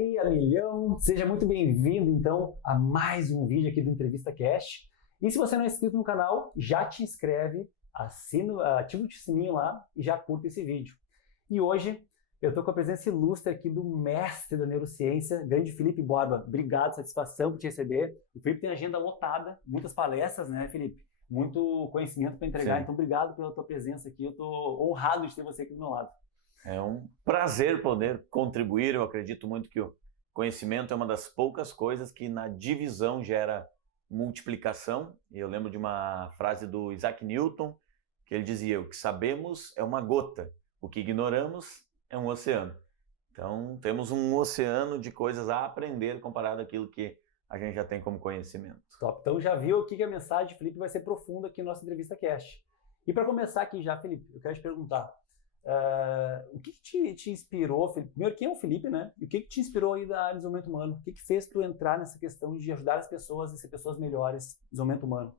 aí a milhão, seja muito bem-vindo então a mais um vídeo aqui do Entrevista Cast. E se você não é inscrito no canal, já te inscreve, ativa o sininho lá e já curta esse vídeo. E hoje eu estou com a presença ilustre aqui do mestre da neurociência, grande Felipe Borba. Obrigado, satisfação por te receber. O Felipe tem agenda lotada, muitas palestras, né, Felipe? Muito conhecimento para entregar, Sim. então obrigado pela tua presença aqui. Eu estou honrado de ter você aqui do meu lado. É um prazer poder contribuir. Eu acredito muito que o conhecimento é uma das poucas coisas que na divisão gera multiplicação. E eu lembro de uma frase do Isaac Newton, que ele dizia: o que sabemos é uma gota, o que ignoramos é um oceano. Então temos um oceano de coisas a aprender comparado àquilo que a gente já tem como conhecimento. Top. Então já viu aqui que a mensagem, Felipe, vai ser profunda aqui na nossa entrevista cast. E para começar aqui já, Felipe, eu quero te perguntar, o que te inspirou, Felipe? Primeiro, quem é o Felipe, né? E o que te inspirou aí da área de desenvolvimento humano? O que fez tu entrar nessa questão de ajudar as pessoas a ser pessoas melhores no desenvolvimento humano?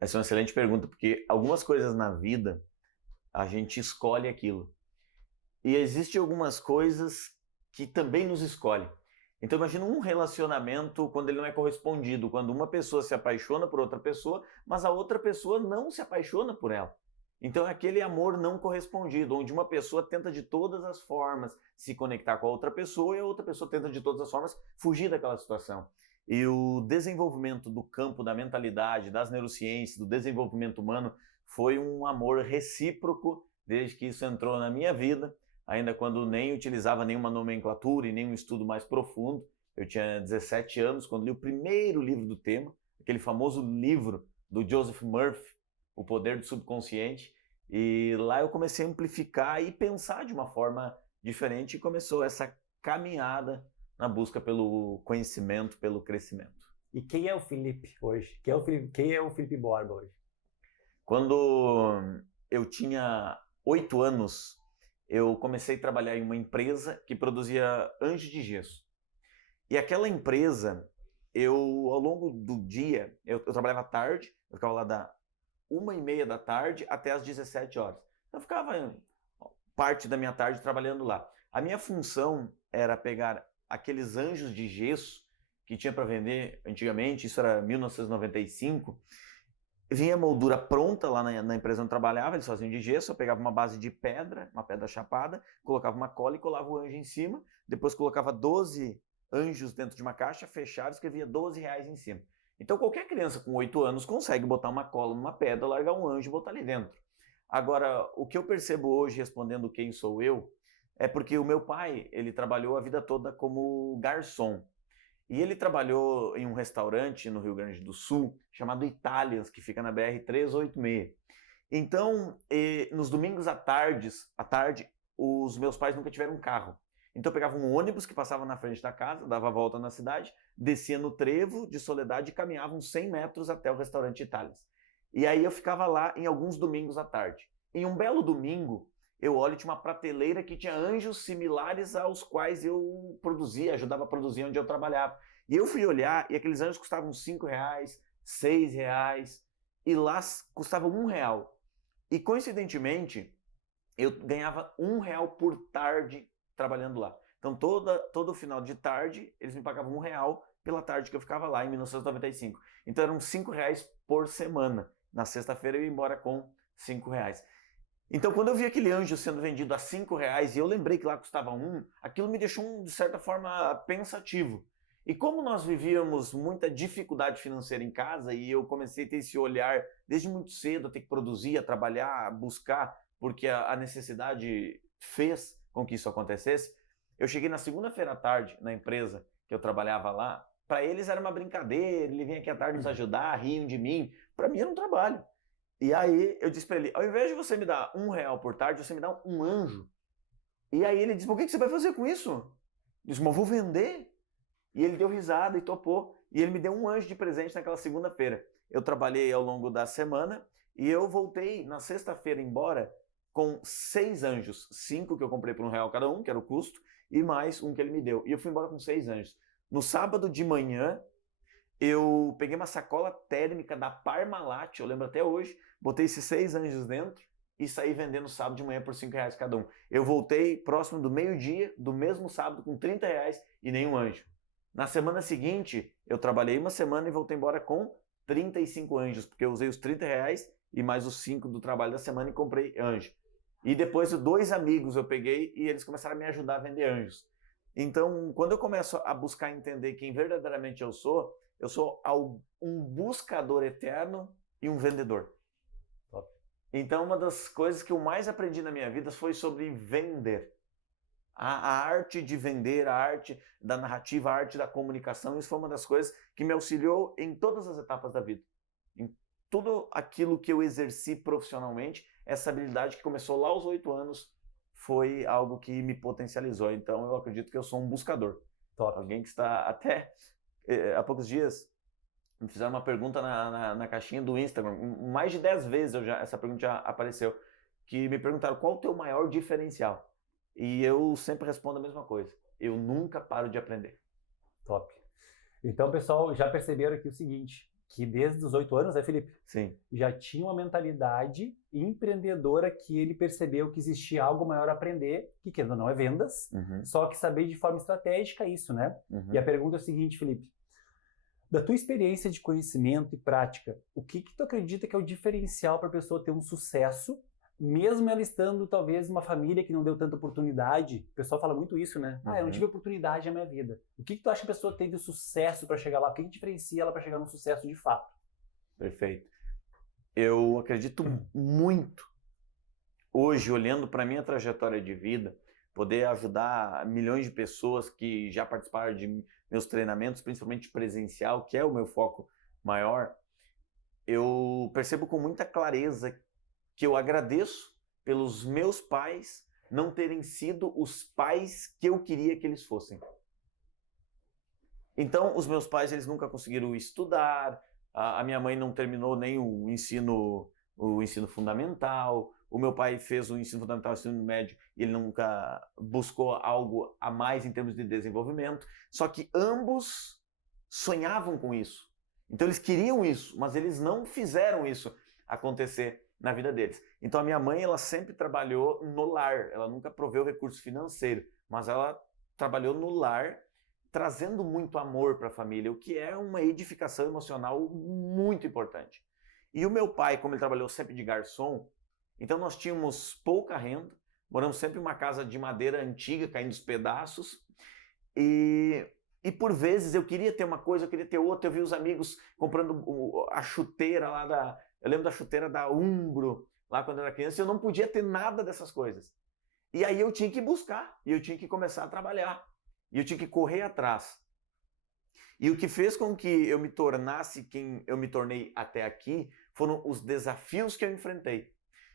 Essa é uma excelente pergunta, porque algumas coisas na vida a gente escolhe aquilo. E existem algumas coisas que também nos escolhem. Então imagina um relacionamento quando ele não é correspondido, quando uma pessoa se apaixona por outra pessoa, mas a outra pessoa não se apaixona por ela. Então é aquele amor não correspondido, onde uma pessoa tenta de todas as formas se conectar com a outra pessoa e a outra pessoa tenta de todas as formas fugir daquela situação. E o desenvolvimento do campo da mentalidade, das neurociências, do desenvolvimento humano foi um amor recíproco desde que isso entrou na minha vida, ainda quando nem utilizava nenhuma nomenclatura e nenhum estudo mais profundo. Eu tinha 17 anos quando li o primeiro livro do tema, aquele famoso livro do Joseph Murphy, O Poder do Subconsciente, e lá eu comecei a amplificar e pensar de uma forma diferente e começou essa caminhada na busca pelo conhecimento, pelo crescimento. E quem é o Felipe hoje? Quem é o Felipe Borba hoje? Quando eu tinha 8 anos, eu comecei a trabalhar em uma empresa que produzia anjos de gesso. E aquela empresa, ao longo do dia, eu trabalhava à tarde, eu ficava lá da 1h30 da tarde até as 17 horas. Eu ficava parte da minha tarde trabalhando lá. A minha função era pegar aqueles anjos de gesso que tinha para vender antigamente, isso era 1995, vinha a moldura pronta lá na empresa onde eu trabalhava, eles faziam de gesso, eu pegava uma base de pedra, uma pedra chapada, colocava uma cola e colava o anjo em cima, depois colocava 12 anjos dentro de uma caixa, fechava e escrevia R$12 em cima. Então qualquer criança com 8 anos consegue botar uma cola numa pedra, largar um anjo e botar ali dentro. Agora, o que eu percebo hoje, respondendo quem sou eu, é porque o meu pai, ele trabalhou a vida toda como garçom. E ele trabalhou em um restaurante no Rio Grande do Sul, chamado Italians, que fica na BR-386. Então, nos domingos à tarde, os meus pais nunca tiveram um carro. Então eu pegava um ônibus que passava na frente da casa, dava a volta na cidade, descia no trevo de Soledade e caminhava uns 100 metros até o restaurante Italians. E aí eu ficava lá em alguns domingos à tarde. Em um belo domingo, eu olho, tinha uma prateleira que tinha anjos similares aos quais eu produzia, ajudava a produzir onde eu trabalhava. E eu fui olhar e aqueles anjos custavam R$5, R$6, e lá custava R$1. E coincidentemente, eu ganhava R$1 por tarde trabalhando lá. Então todo final de tarde, eles me pagavam R$1 pela tarde que eu ficava lá em 1995. Então eram R$5 por semana. Na sexta-feira eu ia embora com R$5. Então, quando eu vi aquele anjo sendo vendido a R$5 e eu lembrei que lá custava aquilo me deixou, de certa forma, pensativo. E como nós vivíamos muita dificuldade financeira em casa e eu comecei a ter esse olhar desde muito cedo, a ter que produzir, a trabalhar, a buscar, porque a necessidade fez com que isso acontecesse, eu cheguei na segunda-feira à tarde na empresa que eu trabalhava lá. Para eles era uma brincadeira, ele vinha aqui à tarde nos ajudar, riam de mim. Para mim era um trabalho. E aí eu disse para ele, ao invés de você me dar R$1 por tarde, você me dá um anjo. E aí ele disse, o que você vai fazer com isso? Eu disse, mas eu vou vender. E ele deu risada e topou. E ele me deu um anjo de presente naquela segunda-feira. Eu trabalhei ao longo da semana e eu voltei na sexta-feira embora com 6 anjos. 5 que eu comprei por R$1 cada um, que era o custo, e mais um que ele me deu. E eu fui embora com 6 anjos. No sábado de manhã, eu peguei uma sacola térmica da Parmalat, eu lembro até hoje, botei esses 6 anjos dentro e saí vendendo sábado de manhã por R$5 cada um. Eu voltei próximo do meio-dia, do mesmo sábado, com R$30 e nenhum anjo. Na semana seguinte, eu trabalhei uma semana e voltei embora com 35 anjos, porque eu usei os R$30 e mais os 5 do trabalho da semana e comprei anjo. E depois 2 amigos eu peguei e eles começaram a me ajudar a vender anjos. Então, quando eu começo a buscar entender quem verdadeiramente eu sou um buscador eterno e um vendedor. Top. Então, uma das coisas que eu mais aprendi na minha vida foi sobre vender. A arte de vender, a arte da narrativa, a arte da comunicação, isso foi uma das coisas que me auxiliou em todas as etapas da vida. Em tudo aquilo que eu exerci profissionalmente, essa habilidade que começou lá aos 8 anos foi algo que me potencializou. Então, eu acredito que eu sou um buscador. Top. Alguém que está até há poucos dias me fizeram uma pergunta na caixinha do Instagram, mais de 10 vezes essa pergunta já apareceu, que me perguntaram qual o teu maior diferencial. E eu sempre respondo a mesma coisa, eu nunca paro de aprender. Top. Então, pessoal, já perceberam aqui o seguinte, que desde os 8 anos, né, Felipe? Sim. Já tinha uma mentalidade empreendedora que ele percebeu que existia algo maior a aprender, que querendo ou não é vendas, só que saber de forma estratégica isso, né? E a pergunta é o seguinte, Felipe, da tua experiência de conhecimento e prática, o que tu acredita que é o diferencial para a pessoa ter um sucesso, mesmo ela estando talvez numa família que não deu tanta oportunidade? O pessoal fala muito isso, né? Eu não tive oportunidade na minha vida. O que tu acha que a pessoa teve sucesso para chegar lá? O que diferencia ela para chegar num sucesso de fato? Perfeito. Eu acredito muito, hoje, olhando para a minha trajetória de vida, poder ajudar milhões de pessoas que já participaram de meus treinamentos, principalmente presencial, que é o meu foco maior, eu percebo com muita clareza que eu agradeço pelos meus pais não terem sido os pais que eu queria que eles fossem. Então, os meus pais, eles nunca conseguiram estudar, a minha mãe não terminou nem o ensino fundamental, o meu pai fez o ensino fundamental, o ensino médio, e ele nunca buscou algo a mais em termos de desenvolvimento, só que ambos sonhavam com isso. Então, eles queriam isso, mas eles não fizeram isso acontecer na vida deles. Então, a minha mãe, ela sempre trabalhou no lar, ela nunca proveu recurso financeiro, mas ela trabalhou no lar, trazendo muito amor para a família, o que é uma edificação emocional muito importante. E o meu pai, como ele trabalhou sempre de garçom, então nós tínhamos pouca renda, moramos sempre em uma casa de madeira antiga, caindo os pedaços, e por vezes eu queria ter uma coisa, eu queria ter outra, eu vi os amigos comprando a chuteira lá eu lembro da chuteira da Umbro, lá quando eu era criança, e eu não podia ter nada dessas coisas. E aí eu tinha que buscar, e eu tinha que começar a trabalhar, e eu tinha que correr atrás. E o que fez com que eu me tornasse quem eu me tornei até aqui foram os desafios que eu enfrentei.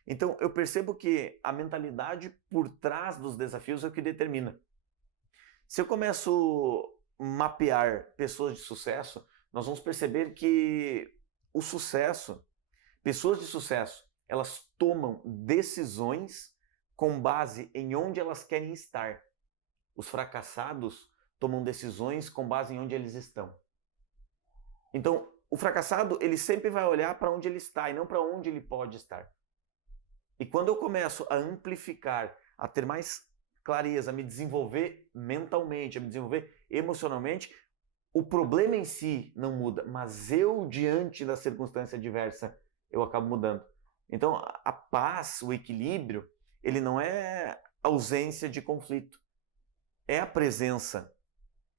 Então eu percebo que a mentalidade por trás dos desafios é o que determina. Se eu começo a mapear pessoas de sucesso, nós vamos perceber que o sucesso, pessoas de sucesso, elas tomam decisões com base em onde elas querem estar. Os fracassados tomam decisões com base em onde eles estão. Então, o fracassado, ele sempre vai olhar para onde ele está e não para onde ele pode estar. E quando eu começo a amplificar, a ter mais clareza, a me desenvolver mentalmente, a me desenvolver emocionalmente, o problema em si não muda, mas eu, diante da circunstância adversa, eu acabo mudando. Então, a paz, o equilíbrio, ele não é ausência de conflito, é a presença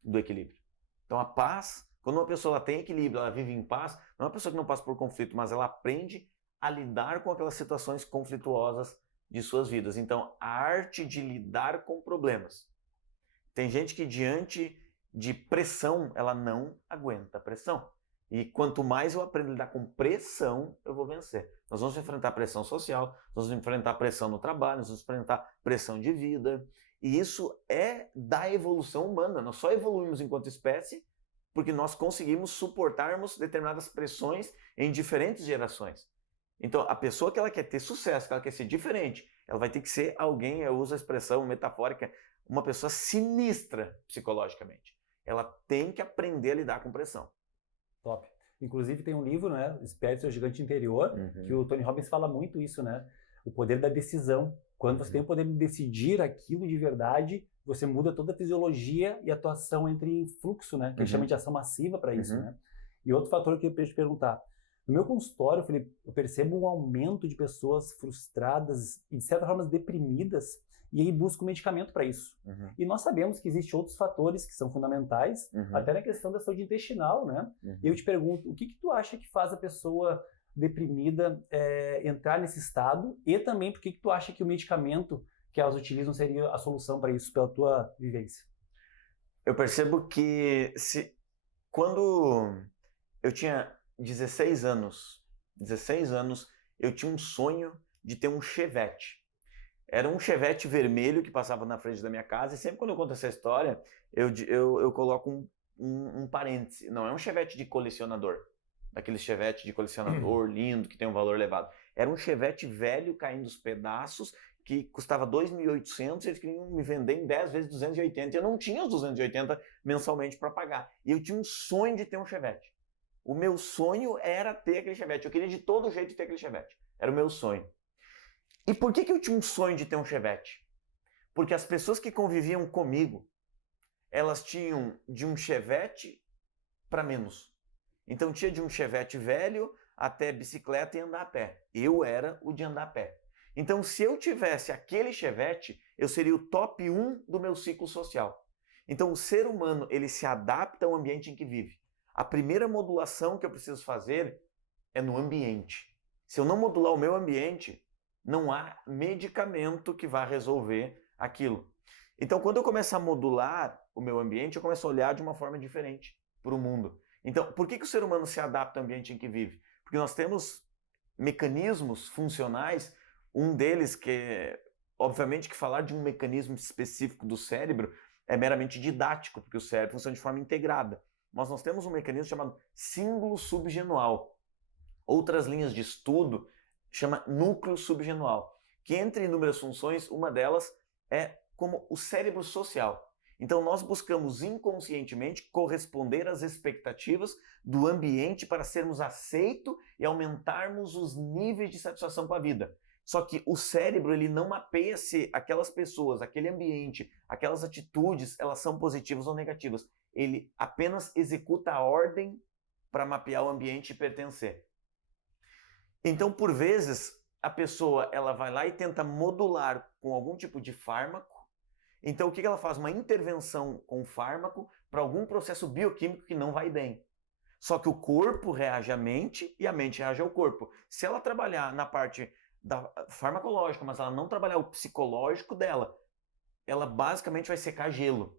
do equilíbrio. Então, a paz, quando uma pessoa tem equilíbrio, ela vive em paz, não é uma pessoa que não passa por conflito, mas ela aprende a lidar com aquelas situações conflituosas de suas vidas. Então, a arte de lidar com problemas. Tem gente que diante de pressão, ela não aguenta a pressão. E quanto mais eu aprendo a lidar com pressão, eu vou vencer. Nós vamos enfrentar pressão social, nós vamos enfrentar pressão no trabalho, nós vamos enfrentar pressão de vida. E isso é da evolução humana. Nós só evoluímos enquanto espécie porque nós conseguimos suportarmos determinadas pressões em diferentes gerações. Então, a pessoa que ela quer ter sucesso, que ela quer ser diferente, ela vai ter que ser alguém, eu uso a expressão metafórica, uma pessoa sinistra psicologicamente. Ela tem que aprender a lidar com pressão. Top. Inclusive tem um livro, né, Espere Seu Gigante Interior, que o Tony Robbins fala muito isso, né? o poder da decisão. Quando você tem o poder de decidir aquilo de verdade, você muda toda a fisiologia e a tua ação entra em fluxo, né? Que a gente chama de ação massiva para isso, né? E outro fator que eu queria te perguntar. No meu consultório, Felipe, eu percebo um aumento de pessoas frustradas e, de certa forma, deprimidas, e aí buscam medicamento para isso. E nós sabemos que existem outros fatores que são fundamentais, até na questão da saúde intestinal, né? E eu te pergunto, o que tu acha que faz a pessoa deprimida entrar nesse estado, e também por que tu acha que o medicamento que elas utilizam seria a solução para isso, pela tua vivência? Eu percebo que quando eu tinha 16 anos, eu tinha um sonho de ter um Chevette. Era um Chevette vermelho que passava na frente da minha casa, e sempre quando eu conto essa história, eu coloco um parêntese. Não é um Chevette de colecionador, daquele Chevette de colecionador lindo, que tem um valor elevado. Era um Chevette velho, caindo os pedaços, que custava 2.800, eles queriam me vender em 10 vezes 280, e eu não tinha os 280 mensalmente para pagar. E eu tinha um sonho de ter um Chevette. O meu sonho era ter aquele Chevette. Eu queria de todo jeito ter aquele Chevette. Era o meu sonho. E por que eu tinha um sonho de ter um Chevette? Porque as pessoas que conviviam comigo, elas tinham de um Chevette para menos. Então tinha de um Chevette velho até bicicleta e andar a pé. Eu era o de andar a pé. Então, se eu tivesse aquele Chevette, eu seria o top 1 do meu ciclo social. Então, o ser humano, ele se adapta ao ambiente em que vive. A primeira modulação que eu preciso fazer é no ambiente. Se eu não modular o meu ambiente, não há medicamento que vá resolver aquilo. Então, quando eu começo a modular o meu ambiente, eu começo a olhar de uma forma diferente para o mundo. Então, por que o ser humano se adapta ao ambiente em que vive? Porque nós temos mecanismos funcionais. Um deles obviamente, que falar de um mecanismo específico do cérebro é meramente didático, porque o cérebro funciona de forma integrada. Mas nós temos um mecanismo chamado símbolo subgenual. Outras linhas de estudo chama núcleo subgenual, que entre inúmeras funções, uma delas é como o cérebro social. Então nós buscamos inconscientemente corresponder às expectativas do ambiente para sermos aceitos e aumentarmos os níveis de satisfação com a vida. Só que o cérebro, ele não mapeia se aquelas pessoas, aquele ambiente, aquelas atitudes, elas são positivas ou negativas. Ele apenas executa a ordem para mapear o ambiente e pertencer. Então, por vezes, a pessoa ela vai lá e tenta modular com algum tipo de fármaco. Então, o que ela faz? Uma intervenção com fármaco para algum processo bioquímico que não vai bem. Só que o corpo reage à mente e a mente reage ao corpo. Se ela trabalhar na parte farmacológica, mas ela não trabalhar o psicológico dela, ela basicamente vai secar gelo.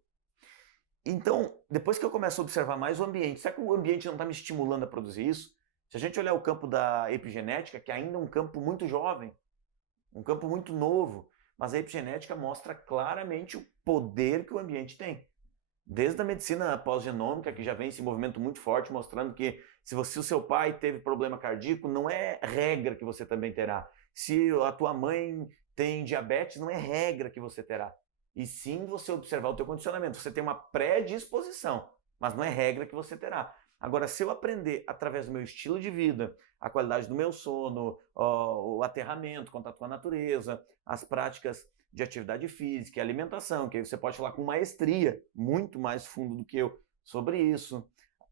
Então, depois que eu começo a observar mais o ambiente, será que o ambiente não está me estimulando a produzir isso? Se a gente olhar o campo da epigenética, que ainda é um campo muito jovem, um campo muito novo, mas a epigenética mostra claramente o poder que o ambiente tem. Desde a medicina pós-genômica, que já vem esse movimento muito forte, mostrando que se o seu pai teve problema cardíaco, não é regra que você também terá. Se a tua mãe tem diabetes, não é regra que você terá. E sim você observar o teu condicionamento. Você tem uma predisposição, mas não é regra que você terá. Agora, se eu aprender através do meu estilo de vida, a qualidade do meu sono, o aterramento, contato com a natureza, as práticas de atividade física e alimentação, que aí você pode falar com maestria, muito mais fundo do que eu, sobre isso.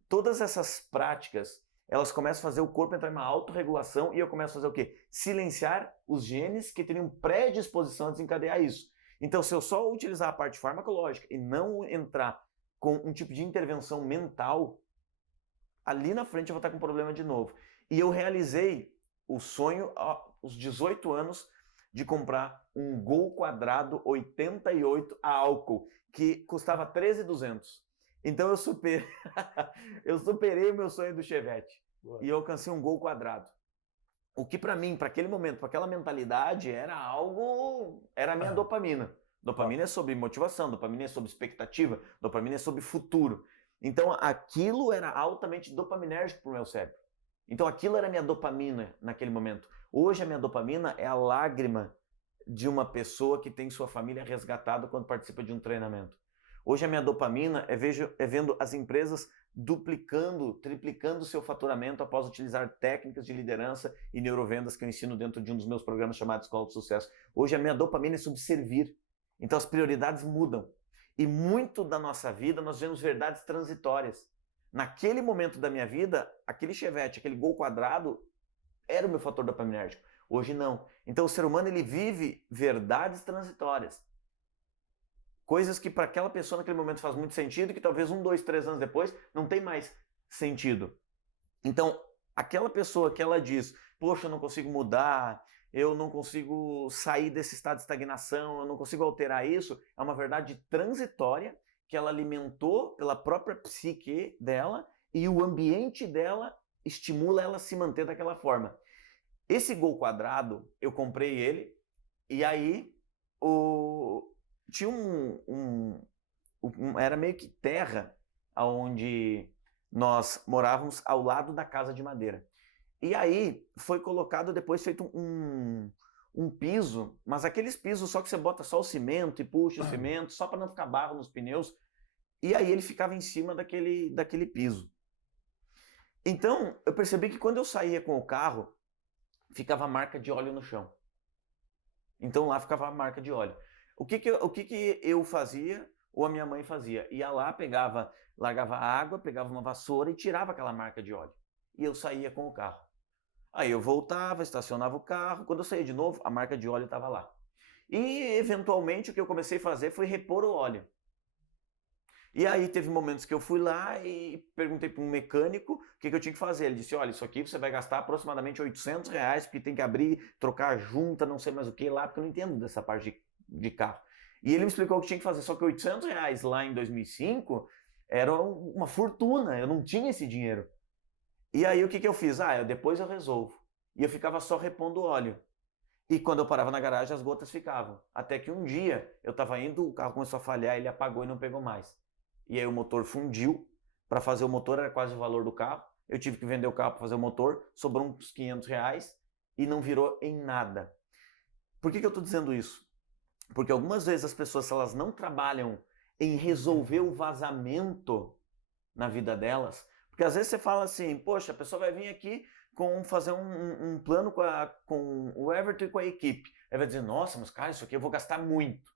Todas essas práticas, elas começam a fazer o corpo entrar em uma autorregulação e eu começo a fazer o quê? Silenciar os genes que teriam predisposição a desencadear isso. Então, se eu só utilizar a parte farmacológica e não entrar com um tipo de intervenção mental, ali na frente eu vou estar com um problema de novo. E eu realizei o sonho aos 18 anos de comprar um Gol quadrado 88 a álcool, que custava 13.200. Então eu superei o meu sonho do Chevette. Boa. E eu alcancei um Gol quadrado. O que para mim, para aquele momento, para aquela mentalidade, era a minha dopamina. Dopamina é sobre motivação, dopamina é sobre expectativa, dopamina é sobre futuro. Então aquilo era altamente dopaminérgico para o meu cérebro. Então aquilo era a minha dopamina naquele momento. Hoje a minha dopamina é a lágrima de uma pessoa que tem sua família resgatada quando participa de um treinamento. Hoje a minha dopamina é vendo as empresas duplicando, triplicando o seu faturamento após utilizar técnicas de liderança e neurovendas que eu ensino dentro de um dos meus programas chamado Escola de Sucesso. Hoje a minha dopamina é sobre servir. Então as prioridades mudam. E muito da nossa vida nós vemos verdades transitórias. Naquele momento da minha vida, aquele Chevette, aquele Gol quadrado, era o meu fator dopaminérgico. Hoje não. Então o ser humano ele vive verdades transitórias. Coisas que para aquela pessoa naquele momento faz muito sentido e que talvez 1, 2, 3 anos depois não tem mais sentido. Então, aquela pessoa que ela diz, poxa, eu não consigo mudar, eu não consigo sair desse estado de estagnação, eu não consigo alterar isso, é uma verdade transitória que ela alimentou pela própria psique dela e o ambiente dela estimula ela a se manter daquela forma. Esse Gol quadrado, eu comprei ele e aí tinha era meio que terra onde nós morávamos ao lado da casa de madeira. E aí foi colocado, depois feito um piso, mas aqueles pisos só que você bota só o cimento e puxa o cimento, só para não ficar barro nos pneus. E aí ele ficava em cima daquele piso. Então eu percebi que quando eu saía com o carro, ficava a marca de óleo no chão. Então lá ficava a marca de óleo. O que eu fazia ou a minha mãe fazia? Ia lá, largava água, pegava uma vassoura e tirava aquela marca de óleo. E eu saía com o carro. Aí eu voltava, estacionava o carro. Quando eu saía de novo, a marca de óleo estava lá. E eventualmente o que eu comecei a fazer foi repor o óleo. E aí teve momentos que eu fui lá e perguntei para um mecânico o que eu tinha que fazer. Ele disse, olha, isso aqui você vai gastar aproximadamente R$800, porque tem que abrir, trocar a junta, não sei mais o que lá, porque eu não entendo dessa parte de carro. E ele me explicou o que tinha que fazer, só que R$800 lá em 2005 era uma fortuna, eu não tinha esse dinheiro. E aí o que eu fiz? Depois eu resolvo. E eu ficava só repondo óleo. E quando eu parava na garagem, as gotas ficavam. Até que um dia eu estava indo, o carro começou a falhar, ele apagou e não pegou mais. E aí o motor fundiu. Para fazer o motor era quase o valor do carro. Eu tive que vender o carro para fazer o motor, sobrou uns R$500 e não virou em nada. Por que eu estou dizendo isso? Porque algumas vezes as pessoas, se elas não trabalham em resolver o vazamento na vida delas, porque às vezes você fala assim, poxa, a pessoa vai vir aqui fazer um plano com o Everton e com a equipe. Aí vai dizer, nossa, mas cara, isso aqui eu vou gastar muito.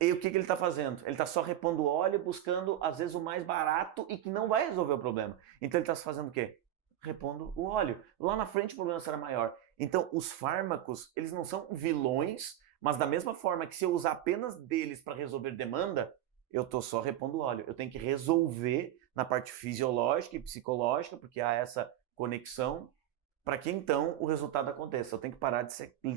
E o que ele está fazendo? Ele está só repondo óleo, buscando às vezes o mais barato e que não vai resolver o problema. Então ele está fazendo o quê? Repondo o óleo. Lá na frente o problema será maior. Então os fármacos, eles não são vilões, mas da mesma forma que se eu usar apenas deles para resolver demanda, eu estou só repondo óleo. Eu tenho que resolver na parte fisiológica e psicológica, porque há essa conexão, para que então o resultado aconteça. Eu tenho que parar de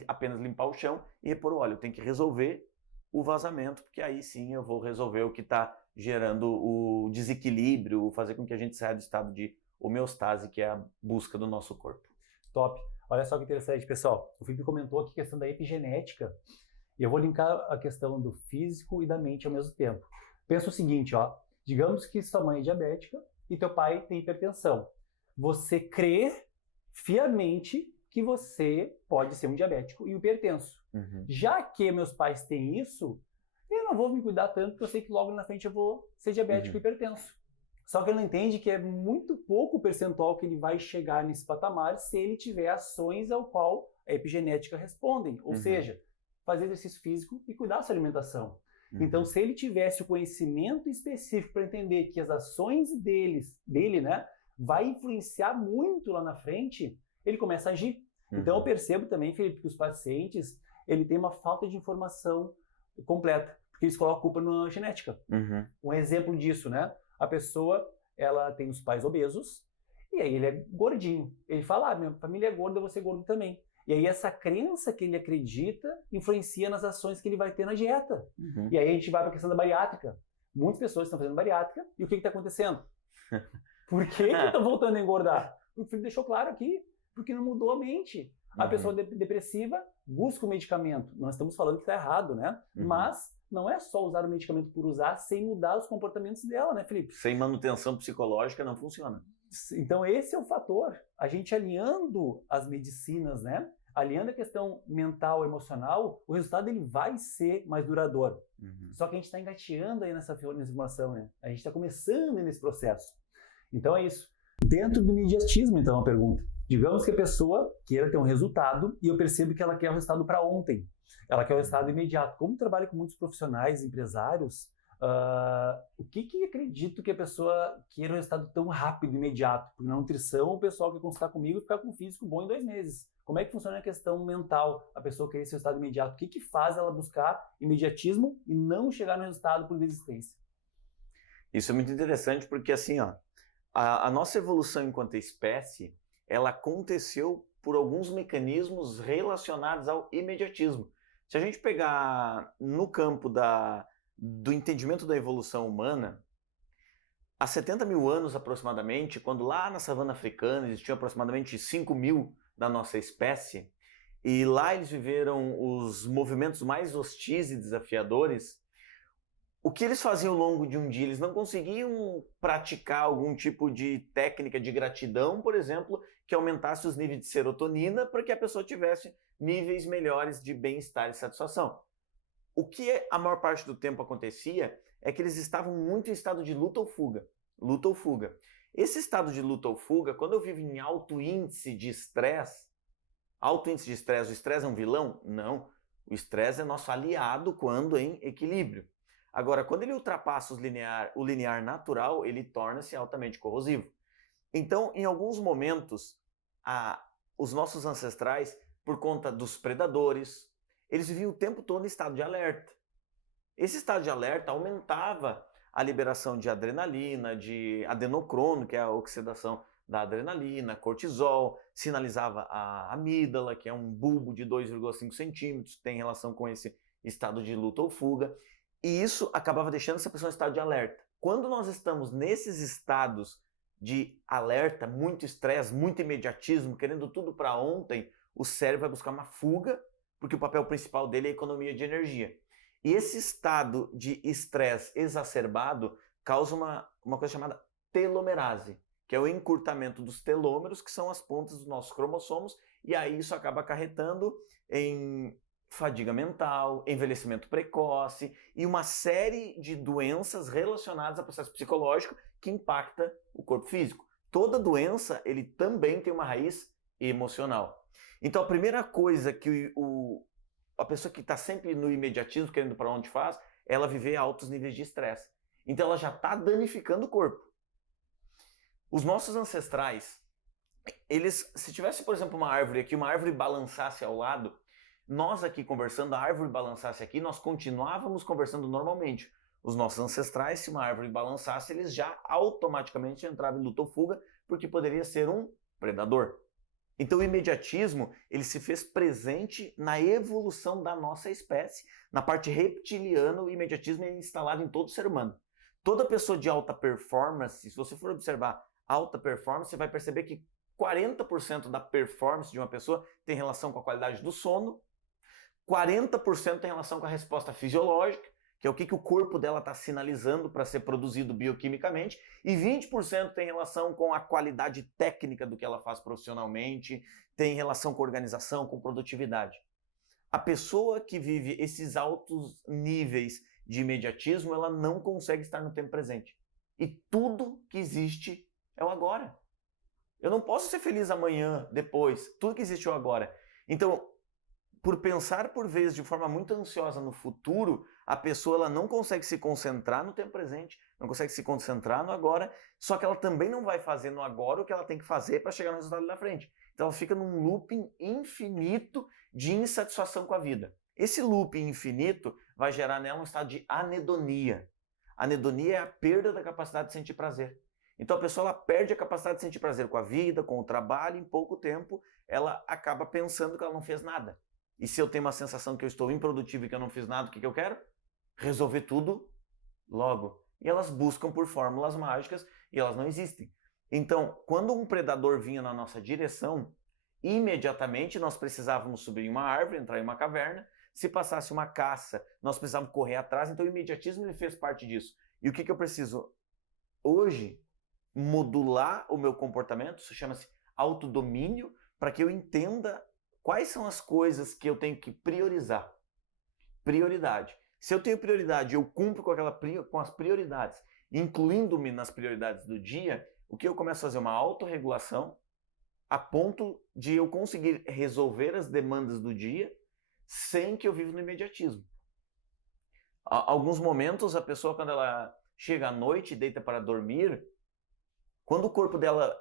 apenas limpar o chão e repor o óleo. Eu tenho que resolver o vazamento, porque aí sim eu vou resolver o que está gerando o desequilíbrio, fazer com que a gente saia do estado de homeostase, que é a busca do nosso corpo. Top. Olha só que interessante, pessoal. O Felipe comentou aqui a questão da epigenética. E eu vou linkar a questão do físico e da mente ao mesmo tempo. Pensa o seguinte, ó. Digamos que sua mãe é diabética e teu pai tem hipertensão. Você crê fiamente que você pode ser um diabético e hipertenso. Uhum. Já que meus pais têm isso, eu não vou me cuidar tanto, porque eu sei que logo na frente eu vou ser diabético e hipertenso. Só que ele não entende que é muito pouco o percentual que ele vai chegar nesse patamar se ele tiver ações ao qual a epigenética respondem. Ou seja, fazer exercício físico e cuidar da sua alimentação. Então, se ele tivesse o conhecimento específico para entender que as ações dele, né, vai influenciar muito lá na frente, ele começa a agir. Então, eu percebo também, Felipe, que os pacientes, ele tem uma falta de informação completa, porque eles colocam a culpa na genética. Um exemplo disso, né? A pessoa, ela tem os pais obesos, e aí ele é gordinho. Ele fala, minha família é gorda, eu vou ser gordo também. E aí essa crença que ele acredita influencia nas ações que ele vai ter na dieta. E aí a gente vai para a questão da bariátrica. Muitas pessoas estão fazendo bariátrica, e o que está acontecendo? Por que estão voltando a engordar? O Felipe deixou claro aqui, porque não mudou a mente. A pessoa depressiva busca o medicamento. Nós estamos falando que está errado, né? Mas não é só usar o medicamento por usar sem mudar os comportamentos dela, né, Felipe? Sem manutenção psicológica não funciona. Então esse é o fator. A gente alinhando as medicinas, né? aliando a questão mental, emocional, o resultado ele vai ser mais duradouro. Só que a gente está engateando aí nessa informação, né? A gente está começando nesse processo. Então é isso. Dentro do imediatismo, então, a pergunta. Digamos que a pessoa queira ter um resultado e eu percebo que ela quer o resultado para ontem. Ela quer o resultado imediato. Como eu trabalho com muitos profissionais, empresários, o que acredito que a pessoa queira um resultado tão rápido, imediato? Porque na nutrição, o pessoal quer consultar comigo e ficar com um físico bom em 2 meses. Como é que funciona a questão mental? A pessoa querer esse resultado imediato. O que faz ela buscar imediatismo e não chegar no resultado por desistência? Isso é muito interessante porque, assim, ó, a nossa evolução enquanto espécie, ela aconteceu por alguns mecanismos relacionados ao imediatismo. Se a gente pegar no campo do entendimento da evolução humana, há 70 mil anos aproximadamente, quando lá na savana africana existiam aproximadamente 5 mil da nossa espécie, e lá eles viveram os movimentos mais hostis e desafiadores, o que eles faziam ao longo de um dia? Eles não conseguiam praticar algum tipo de técnica de gratidão, por exemplo, que aumentasse os níveis de serotonina para que a pessoa tivesse níveis melhores de bem-estar e satisfação. O que a maior parte do tempo acontecia é que eles estavam muito em estado de luta ou fuga. Luta ou fuga. Esse estado de luta ou fuga, quando eu vivo em alto índice de estresse, o estresse é um vilão? Não. O estresse é nosso aliado quando em equilíbrio. Agora, quando ele ultrapassa o linear natural, ele torna-se altamente corrosivo. Então, em alguns momentos, os nossos ancestrais, por conta dos predadores, eles viviam o tempo todo em estado de alerta. Esse estado de alerta aumentava a liberação de adrenalina, de adenocrono, que é a oxidação da adrenalina, cortisol, sinalizava a amígdala, que é um bulbo de 2,5 centímetros, que tem relação com esse estado de luta ou fuga. E isso acabava deixando essa pessoa em estado de alerta. Quando nós estamos nesses estados de alerta, muito estresse, muito imediatismo, querendo tudo para ontem, o cérebro vai buscar uma fuga, porque o papel principal dele é a economia de energia. E esse estado de estresse exacerbado causa uma coisa chamada telomerase, que é o encurtamento dos telômeros, que são as pontas dos nossos cromossomos, e aí isso acaba acarretando em fadiga mental, envelhecimento precoce e uma série de doenças relacionadas ao processo psicológico que impacta o corpo físico. Toda doença, ele também tem uma raiz emocional. Então a primeira coisa que a pessoa que está sempre no imediatismo, querendo para onde faz, é ela viver altos níveis de estresse. Então ela já está danificando o corpo. Os nossos ancestrais, se tivesse, por exemplo, uma árvore aqui, uma árvore balançasse ao lado, nós aqui conversando, a árvore balançasse aqui, nós continuávamos conversando normalmente. Os nossos ancestrais, se uma árvore balançasse, eles já automaticamente entravam em luta ou fuga, porque poderia ser um predador. Então o imediatismo, ele se fez presente na evolução da nossa espécie. Na parte reptiliana, o imediatismo é instalado em todo ser humano. Toda pessoa de alta performance, se você for observar alta performance, você vai perceber que 40% da performance de uma pessoa tem relação com a qualidade do sono, 40% tem relação com a resposta fisiológica, que é o que o corpo dela está sinalizando para ser produzido bioquimicamente, e 20% tem relação com a qualidade técnica do que ela faz profissionalmente, tem relação com organização, com produtividade. A pessoa que vive esses altos níveis de imediatismo, ela não consegue estar no tempo presente. E tudo que existe é o agora. Eu não posso ser feliz amanhã, depois. Tudo que existe é o agora. Então, por pensar por vezes de forma muito ansiosa no futuro, a pessoa ela não consegue se concentrar no tempo presente, não consegue se concentrar no agora, só que ela também não vai fazer no agora o que ela tem que fazer para chegar no resultado lá na frente. Então ela fica num looping infinito de insatisfação com a vida. Esse looping infinito vai gerar nela um estado de anedonia. Anedonia é a perda da capacidade de sentir prazer. Então a pessoa ela perde a capacidade de sentir prazer com a vida, com o trabalho, em pouco tempo ela acaba pensando que ela não fez nada. E se eu tenho uma sensação que eu estou improdutivo e que eu não fiz nada, o que eu quero? Resolver tudo logo. E elas buscam por fórmulas mágicas e elas não existem. Então, quando um predador vinha na nossa direção, imediatamente nós precisávamos subir em uma árvore, entrar em uma caverna. Se passasse uma caça, nós precisávamos correr atrás. Então o imediatismo ele fez parte disso. E o que eu preciso hoje? Modular o meu comportamento, isso chama-se autodomínio, para que eu entenda quais são as coisas que eu tenho que priorizar? Prioridade. Se eu tenho prioridade, eu cumpro com as prioridades, incluindo-me nas prioridades do dia, o que eu começo a fazer? Uma autorregulação a ponto de eu conseguir resolver as demandas do dia sem que eu viva no imediatismo. Alguns momentos, a pessoa, quando ela chega à noite e deita para dormir, quando o corpo dela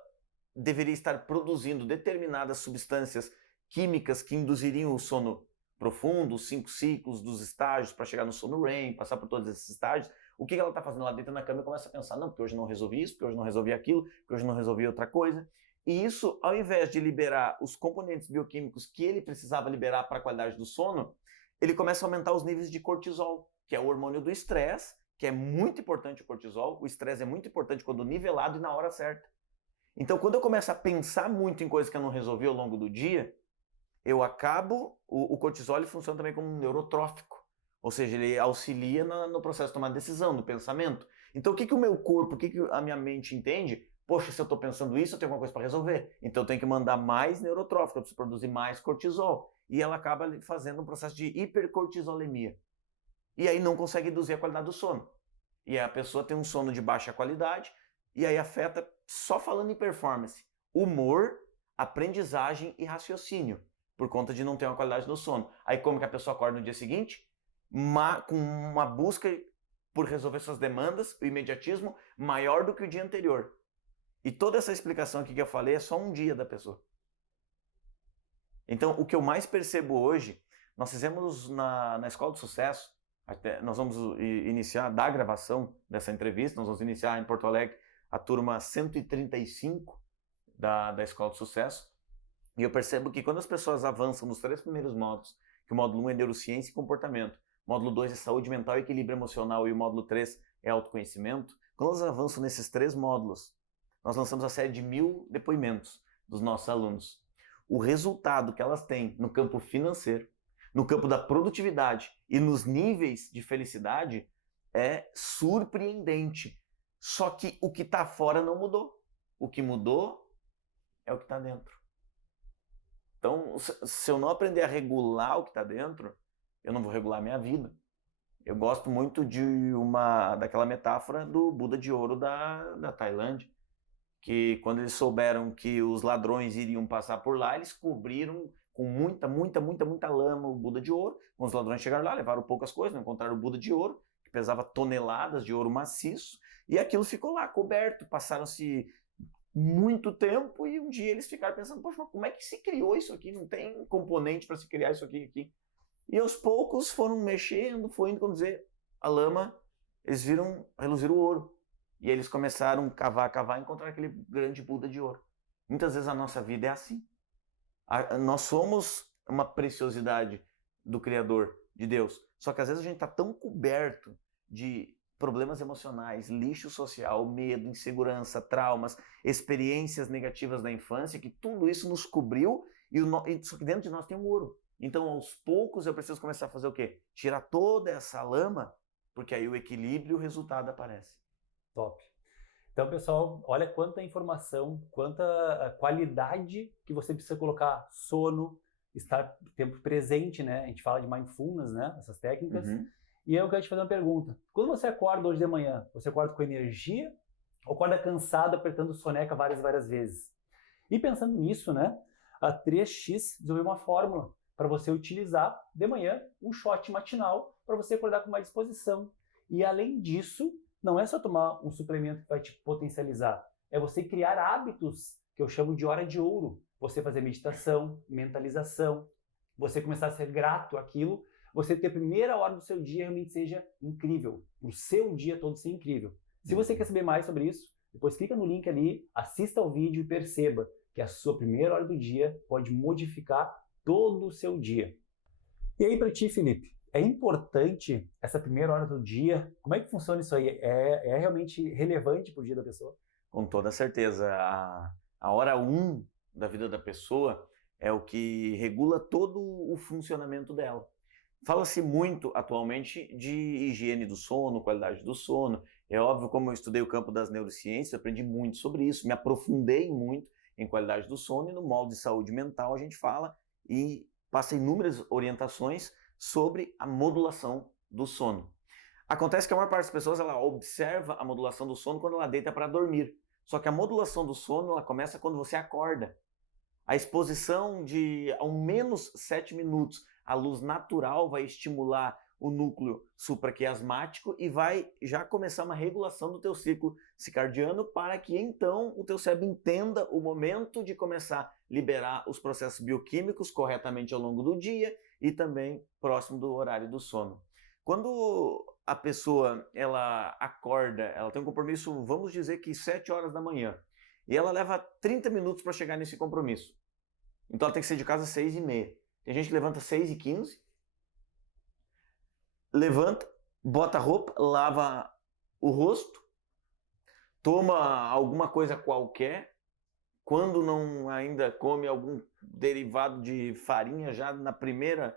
deveria estar produzindo determinadas substâncias químicas que induziriam o sono profundo, os 5 ciclos dos estágios para chegar no sono REM, passar por todos esses estágios, o que ela está fazendo? Ela deita na cama e começa a pensar, não, porque hoje não resolvi isso, porque hoje não resolvi aquilo, porque hoje não resolvi outra coisa. E isso, ao invés de liberar os componentes bioquímicos que ele precisava liberar para a qualidade do sono, ele começa a aumentar os níveis de cortisol, que é o hormônio do estresse, que é muito importante o cortisol. O estresse é muito importante quando nivelado e na hora certa. Então, quando eu começo a pensar muito em coisas que eu não resolvi ao longo do dia, eu acabo... O cortisol ele funciona também como um neurotrófico, ou seja, ele auxilia no processo de tomar decisão, no pensamento. Então, o que o meu corpo, o que a minha mente entende? Poxa, se eu estou pensando isso, eu tenho alguma coisa para resolver. Então, eu tenho que mandar mais neurotrófico, eu preciso produzir mais cortisol. E ela acaba fazendo um processo de hipercortisolemia. E aí não consegue induzir a qualidade do sono. E aí a pessoa tem um sono de baixa qualidade, e aí afeta, só falando em performance, humor, aprendizagem e raciocínio, por conta de não ter uma qualidade do sono. Aí como que a pessoa acorda no dia seguinte? Com uma busca por resolver suas demandas, o imediatismo, maior do que o dia anterior. E toda essa explicação aqui que eu falei é só um dia da pessoa. Então, o que eu mais percebo hoje, nós fizemos na Escola do Sucesso, nós vamos iniciar, da gravação dessa entrevista, nós vamos iniciar em Porto Alegre a turma 135 da Escola do Sucesso. E eu percebo que quando as pessoas avançam nos 3 primeiros módulos, que o módulo 1 é neurociência e comportamento, o módulo 2 é saúde mental e equilíbrio emocional e o módulo 3 é autoconhecimento, quando elas avançam nesses 3 módulos, nós lançamos a série de 1000 depoimentos dos nossos alunos. O resultado que elas têm no campo financeiro, no campo da produtividade e nos níveis de felicidade é surpreendente. Só que o que está fora não mudou. O que mudou é o que está dentro. Então, se eu não aprender a regular o que está dentro, eu não vou regular a minha vida. Eu gosto muito daquela metáfora do Buda de Ouro da Tailândia, que quando eles souberam que os ladrões iriam passar por lá, eles cobriram com muita lama o Buda de Ouro. Quando os ladrões chegaram lá, levaram poucas coisas, não encontraram o Buda de Ouro, que pesava toneladas de ouro maciço, e aquilo ficou lá, coberto. Passaram-se muito tempo e um dia eles ficaram pensando, poxa, mas como é que se criou isso aqui? Não tem componente para se criar isso aqui. E aos poucos foram mexendo, foi indo, como dizer, a lama, eles viram reluzir o ouro. E eles começaram a cavar e encontrar aquele grande Buda de ouro. Muitas vezes a nossa vida é assim. Nós somos uma preciosidade do Criador, de Deus. Só que às vezes a gente está tão coberto de problemas emocionais, lixo social, medo, insegurança, traumas, experiências negativas da infância, que tudo isso nos cobriu só que dentro de nós tem um ouro. Então, aos poucos, eu preciso começar a fazer o quê? Tirar toda essa lama, porque aí o equilíbrio e o resultado aparece. Top. Então, pessoal, olha quanta informação, quanta qualidade que você precisa colocar. Sono, estar tempo presente, né? A gente fala de mindfulness, né? Essas técnicas. Uhum. E eu quero te fazer uma pergunta. Quando você acorda hoje de manhã, você acorda com energia ou acorda cansado, apertando soneca várias vezes? E pensando nisso, né? A 3X desenvolveu uma fórmula para você utilizar de manhã um shot matinal para você acordar com mais disposição. E além disso, não é só tomar um suplemento que vai te potencializar, é você criar hábitos que eu chamo de hora de ouro. Você fazer meditação, mentalização, você começar a ser grato àquilo, você ter a primeira hora do seu dia realmente seja incrível, o seu dia todo ser incrível. Se você quer saber mais sobre isso, depois clica no link ali, assista ao vídeo e perceba que a sua primeira hora do dia pode modificar todo o seu dia. E aí para ti, Felipe, é importante essa primeira hora do dia? Como é que funciona isso aí? É realmente relevante para o dia da pessoa? Com toda certeza. A hora 1 da vida da pessoa é o que regula todo o funcionamento dela. Fala-se muito atualmente de higiene do sono, qualidade do sono. É óbvio, como eu estudei o campo das neurociências, aprendi muito sobre isso, me aprofundei muito em qualidade do sono, e no molde de saúde mental a gente fala e passa inúmeras orientações sobre a modulação do sono. Acontece que a maior parte das pessoas ela observa a modulação do sono quando ela deita para dormir. Só que a modulação do sono ela começa quando você acorda. A exposição de ao menos 7 minutos à luz natural vai estimular o núcleo supraquiasmático e vai já começar uma regulação do teu ciclo circadiano para que então o teu cérebro entenda o momento de começar a liberar os processos bioquímicos corretamente ao longo do dia e também próximo do horário do sono. Quando a pessoa ela acorda, ela tem um compromisso, vamos dizer que 7 horas da manhã, e ela leva 30 minutos para chegar nesse compromisso. Então ela tem que sair de casa às 6h30. Tem gente que levanta às 6h15, levanta, bota a roupa, lava o rosto, toma alguma coisa qualquer, quando não ainda come algum derivado de farinha já na primeira...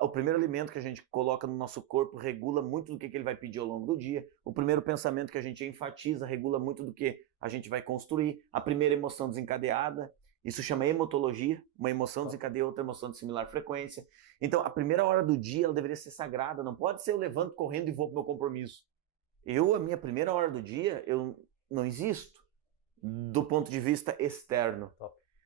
O primeiro alimento que a gente coloca no nosso corpo regula muito do que ele vai pedir ao longo do dia. O primeiro pensamento que a gente enfatiza regula muito do que a gente vai construir. A primeira emoção desencadeada, isso chama emotologia. Uma emoção desencadeia outra emoção de similar frequência. Então, a primeira hora do dia ela deveria ser sagrada. Não pode ser eu levanto correndo e vou para o meu compromisso. A minha primeira hora do dia, eu não existo do ponto de vista externo.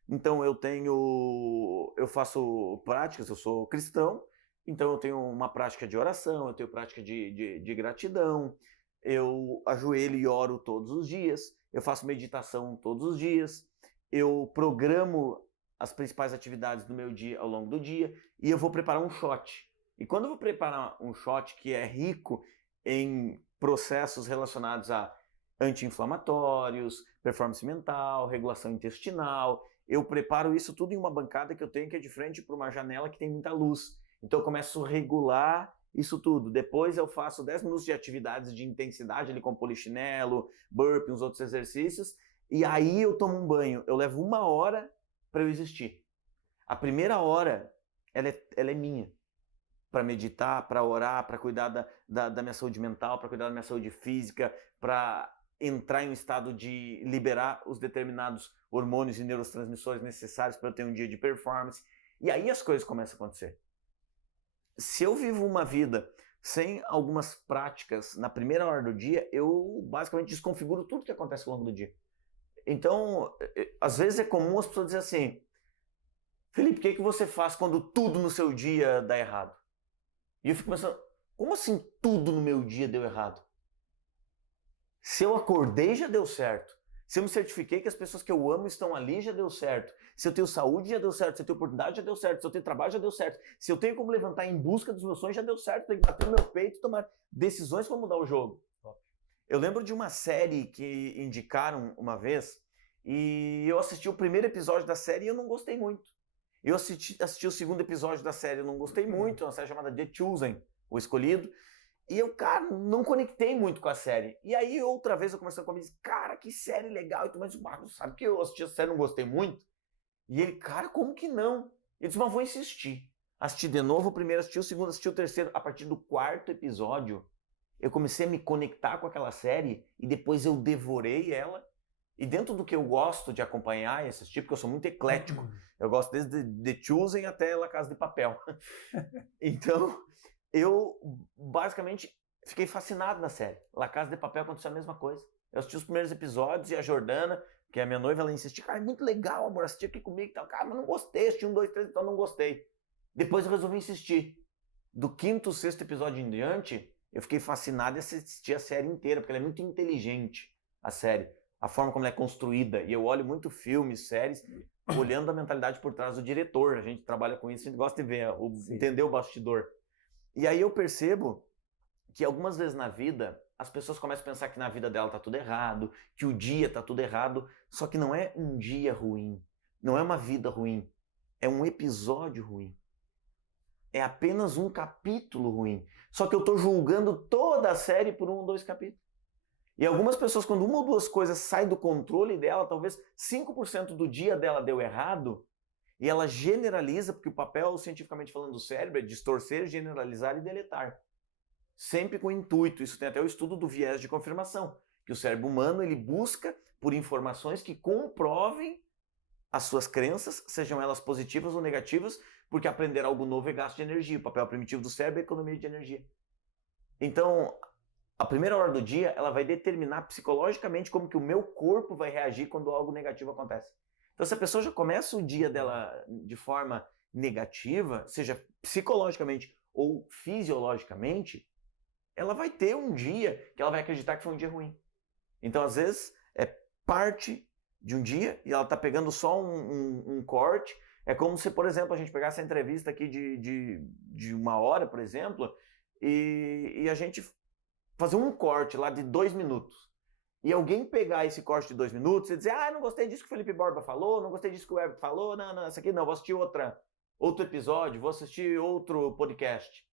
Então eu faço práticas, eu sou cristão, então eu tenho uma prática de oração, eu tenho prática de gratidão, eu ajoelho e oro todos os dias, eu faço meditação todos os dias, eu programo as principais atividades do meu dia ao longo do dia e eu vou preparar um shot. E quando eu vou preparar um shot que é rico em processos relacionados a anti-inflamatórios, performance mental, regulação intestinal, eu preparo isso tudo em uma bancada que eu tenho que é de frente para uma janela que tem muita luz. Então eu começo a regular isso tudo. Depois eu faço 10 minutos de atividades de intensidade, ali com polichinelo, burpee, uns outros exercícios. E aí eu tomo um banho. Eu levo 1 hora para eu existir. A primeira hora, ela é minha. Para meditar, para orar, para cuidar da minha saúde mental, para cuidar da minha saúde física, para entrar em um estado de liberar os determinados hormônios e neurotransmissores necessários para eu ter um dia de performance. E aí as coisas começam a acontecer. Se eu vivo uma vida sem algumas práticas na primeira hora do dia, eu basicamente desconfiguro tudo que acontece ao longo do dia. Então, às vezes é comum as pessoas dizerem assim: Felipe, o que você faz quando tudo no seu dia dá errado? E eu fico pensando, como assim tudo no meu dia deu errado? Se eu acordei, já deu certo. Se eu me certifiquei que as pessoas que eu amo estão ali, já deu certo. Se eu tenho saúde, já deu certo. Se eu tenho oportunidade, já deu certo. Se eu tenho trabalho, já deu certo. Se eu tenho como levantar em busca dos meus sonhos, já deu certo. Tenho que bater no meu peito e tomar decisões para mudar o jogo. Eu lembro de uma série que indicaram uma vez e eu assisti o primeiro episódio da série e eu não gostei muito. Eu assisti o segundo episódio da série, eu não gostei muito. É uma série chamada The Chosen, O Escolhido. E eu, cara, não conectei muito com a série. E aí, outra vez, eu conversando com ele, disse, cara, que série legal. E tu, mas sabe que eu assisti a série e não gostei muito? E ele, cara, como que não? Ele disse, mas vou insistir. Assisti de novo o primeiro, assisti o segundo, assisti o terceiro. A partir do 4º episódio, eu comecei a me conectar com aquela série e depois eu devorei ela. E dentro do que eu gosto de acompanhar e assistir, porque eu sou muito eclético, eu gosto desde The Chosen até La Casa de Papel. Então, eu basicamente fiquei fascinado na série. La Casa de Papel aconteceu a mesma coisa. Eu assisti os primeiros episódios e a Jordana, que é a minha noiva, ela insistia, cara, é muito legal, amor, assistir aqui comigo e tal. Cara, mas não gostei, assisti 1, 2, 3, então não gostei. Depois eu resolvi insistir. Do 5º, 6º episódio em diante, eu fiquei fascinado e assisti a série inteira, porque ela é muito inteligente, a série. A forma como ela é construída. E eu olho muito filmes, séries, olhando a mentalidade por trás do diretor. A gente trabalha com isso, a gente gosta de ver, entender o bastidor. E aí eu percebo que algumas vezes na vida, as pessoas começam a pensar que na vida dela tá tudo errado, que o dia tá tudo errado, só que não é um dia ruim, não é uma vida ruim, é um episódio ruim. É apenas um capítulo ruim. Só que eu tô julgando toda a série por 1 ou 2 capítulos. E algumas pessoas, quando 1 ou 2 coisas saem do controle dela, talvez 5% do dia dela deu errado, e ela generaliza, porque o papel, cientificamente falando, do cérebro é distorcer, generalizar e deletar. Sempre com intuito. Isso tem até o estudo do viés de confirmação, que o cérebro humano ele busca por informações que comprovem as suas crenças, sejam elas positivas ou negativas, porque aprender algo novo é gasto de energia. O papel primitivo do cérebro é economia de energia. Então, a primeira hora do dia, ela vai determinar psicologicamente como que o meu corpo vai reagir quando algo negativo acontece. Então, se a pessoa já começa o dia dela de forma negativa, seja psicologicamente ou fisiologicamente, ela vai ter um dia que ela vai acreditar que foi um dia ruim. Então, às vezes, é parte de um dia e ela está pegando só um corte. É como se, por exemplo, a gente pegasse a entrevista aqui de 1 hora, por exemplo, e a gente fazer um corte lá de 2 minutos. E alguém pegar esse corte de 2 minutos e dizer, não gostei disso que o Felipe Borba falou, não gostei disso que o Web falou, não, isso aqui não, vou assistir outro episódio, vou assistir outro podcast.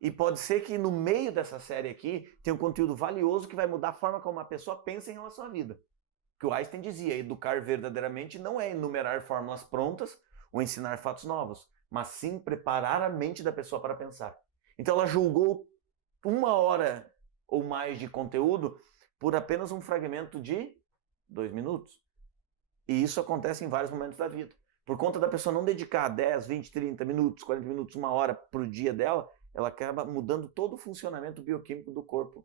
E pode ser que no meio dessa série aqui tenha um conteúdo valioso que vai mudar a forma como a pessoa pensa em relação à vida. Que o Einstein dizia, educar verdadeiramente não é enumerar fórmulas prontas ou ensinar fatos novos, mas sim preparar a mente da pessoa para pensar. Então ela julgou 1 hora ou mais de conteúdo por apenas um fragmento de 2 minutos. E isso acontece em vários momentos da vida. Por conta da pessoa não dedicar 10, 20, 30 minutos, 40 minutos, 1 hora para o dia dela, ela acaba mudando todo o funcionamento bioquímico do corpo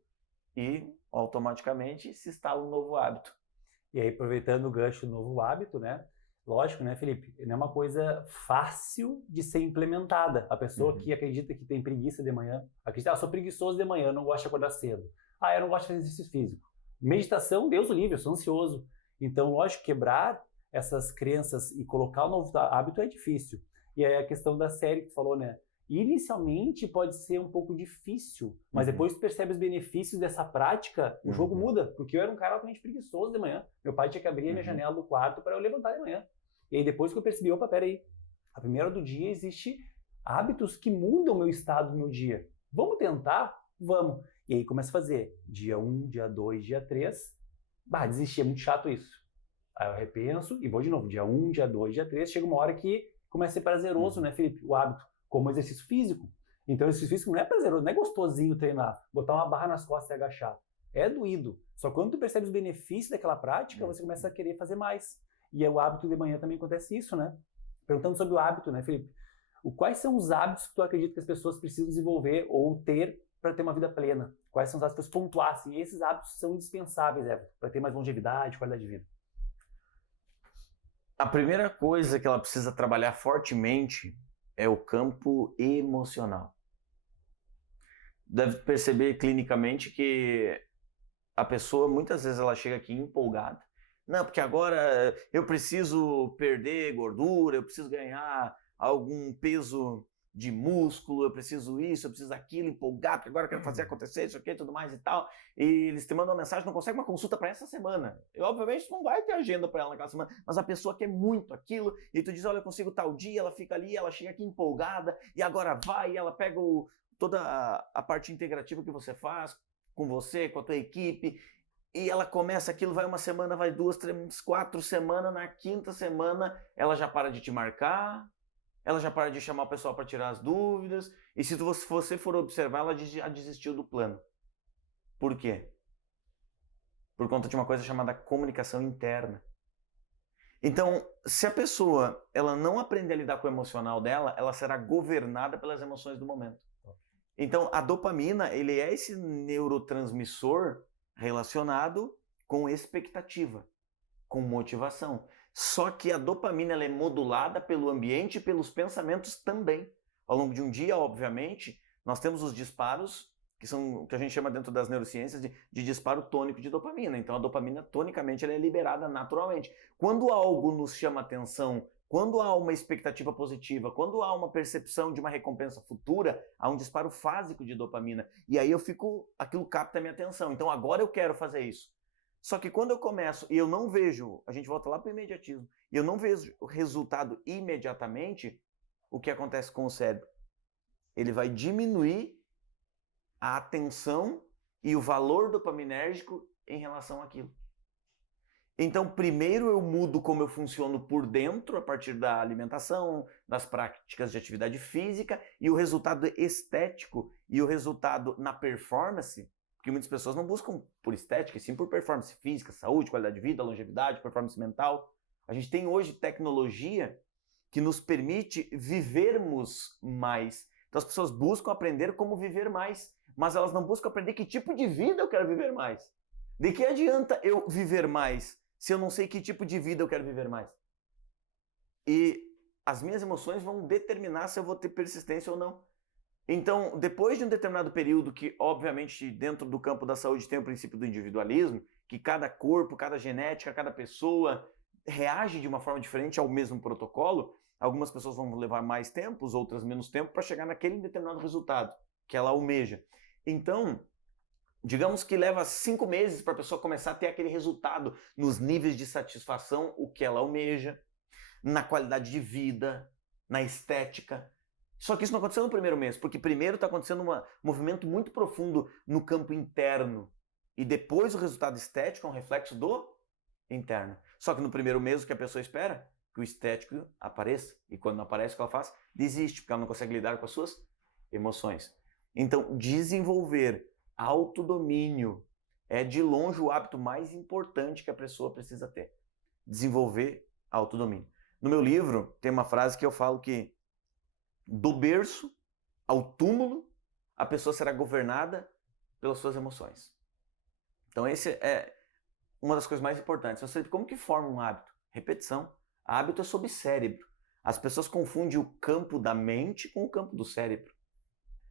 e automaticamente se instala um novo hábito. E aí, aproveitando o gancho do novo hábito, né? Lógico, né, Felipe? Não é uma coisa fácil de ser implementada. A pessoa que acredita que tem preguiça de manhã, acredita, sou preguiçoso de manhã, não gosto de acordar cedo. Eu não gosto de fazer exercício físico. Meditação, Deus o livre, eu sou ansioso. Então, lógico, quebrar essas crenças e colocar o novo hábito é difícil. E aí a questão da série que tu falou, né? Inicialmente pode ser um pouco difícil, mas depois tu percebe os benefícios dessa prática, o jogo muda. Porque eu era um cara altamente preguiçoso de manhã. Meu pai tinha que abrir a minha janela do quarto para eu levantar de manhã. E aí depois que eu percebi, opa, peraí, a primeira hora do dia existe hábitos que mudam o meu estado do meu dia. Vamos tentar? Vamos. E aí começa a fazer dia 1, dia 2, dia 3. Desisti, é muito chato isso. Aí eu repenso e vou de novo. Dia 1, dia 2, dia 3. Chega uma hora que começa a ser prazeroso, né, Felipe? O hábito. Como exercício físico. Então, exercício físico não é prazeroso, não é gostosinho treinar, botar uma barra nas costas e agachar. É doído. Só quando tu percebe os benefícios daquela prática, você começa a querer fazer mais. E o hábito de manhã também acontece isso, né? Perguntando sobre o hábito, né, Felipe? Quais são os hábitos que tu acredita que as pessoas precisam desenvolver ou ter para ter uma vida plena? Quais são os hábitos que tu pontuassem? E esses hábitos são indispensáveis, Everton, para ter mais longevidade, qualidade de vida. A primeira coisa que ela precisa trabalhar fortemente é o campo emocional. Deve perceber clinicamente que a pessoa, muitas vezes, ela chega aqui empolgada. Não, porque agora eu preciso perder gordura, eu preciso ganhar algum peso de músculo, eu preciso isso, eu preciso aquilo, empolgado, porque agora eu quero fazer acontecer isso aqui e tudo mais e tal. E eles te mandam uma mensagem, não consegue uma consulta para essa semana. E obviamente não vai ter agenda para ela naquela semana, mas a pessoa quer muito aquilo, e tu diz, olha, eu consigo tal dia, ela fica ali, ela chega aqui empolgada, e agora vai, e ela pega toda a parte integrativa que você faz com você, com a tua equipe, e ela começa aquilo, vai 1 semana, vai 2, 3, 4 semanas, na 5ª semana ela já para de te marcar, ela já para de chamar o pessoal para tirar as dúvidas, e se você for observar, ela já desistiu do plano. Por quê? Por conta de uma coisa chamada comunicação interna. Então, se a pessoa ela não aprender a lidar com o emocional dela, ela será governada pelas emoções do momento. Então, a dopamina, ele é esse neurotransmissor relacionado com expectativa, com motivação. Só que a dopamina ela é modulada pelo ambiente e pelos pensamentos também. Ao longo de um dia, obviamente, nós temos os disparos, que a gente chama dentro das neurociências de disparo tônico de dopamina. Então, a dopamina, tonicamente, ela é liberada naturalmente. Quando algo nos chama atenção, quando há uma expectativa positiva, quando há uma percepção de uma recompensa futura, há um disparo fásico de dopamina. E aí aquilo capta a minha atenção. Então, agora eu quero fazer isso. Só que quando eu começo e eu não vejo, a gente volta lá para o imediatismo, e eu não vejo o resultado imediatamente, o que acontece com o cérebro? Ele vai diminuir a atenção e o valor dopaminérgico em relação àquilo. Então, primeiro eu mudo como eu funciono por dentro, a partir da alimentação, das práticas de atividade física, e o resultado estético e o resultado na performance, porque muitas pessoas não buscam por estética, e sim por performance física, saúde, qualidade de vida, longevidade, performance mental. A gente tem hoje tecnologia que nos permite vivermos mais. Então as pessoas buscam aprender como viver mais, mas elas não buscam aprender que tipo de vida eu quero viver mais. De que adianta eu viver mais se eu não sei que tipo de vida eu quero viver mais? E as minhas emoções vão determinar se eu vou ter persistência ou não. Então, depois de um determinado período que, obviamente, dentro do campo da saúde tem o princípio do individualismo, que cada corpo, cada genética, cada pessoa reage de uma forma diferente ao mesmo protocolo, algumas pessoas vão levar mais tempo, outras menos tempo, para chegar naquele determinado resultado que ela almeja. Então, digamos que leva 5 meses para a pessoa começar a ter aquele resultado nos níveis de satisfação, o que ela almeja, na qualidade de vida, na estética. Só que isso não aconteceu no primeiro mês, porque primeiro está acontecendo um movimento muito profundo no campo interno. E depois o resultado estético é um reflexo do interno. Só que no primeiro mês o que a pessoa espera? Que o estético apareça. E quando não aparece, o que ela faz? Desiste, porque ela não consegue lidar com as suas emoções. Então, desenvolver autodomínio é de longe o hábito mais importante que a pessoa precisa ter. Desenvolver autodomínio. No meu livro tem uma frase que eu falo que do berço ao túmulo, a pessoa será governada pelas suas emoções. Então, esse é uma das coisas mais importantes. Você, como que forma um hábito? Repetição. Hábito é sobre cérebro. As pessoas confundem o campo da mente com o campo do cérebro.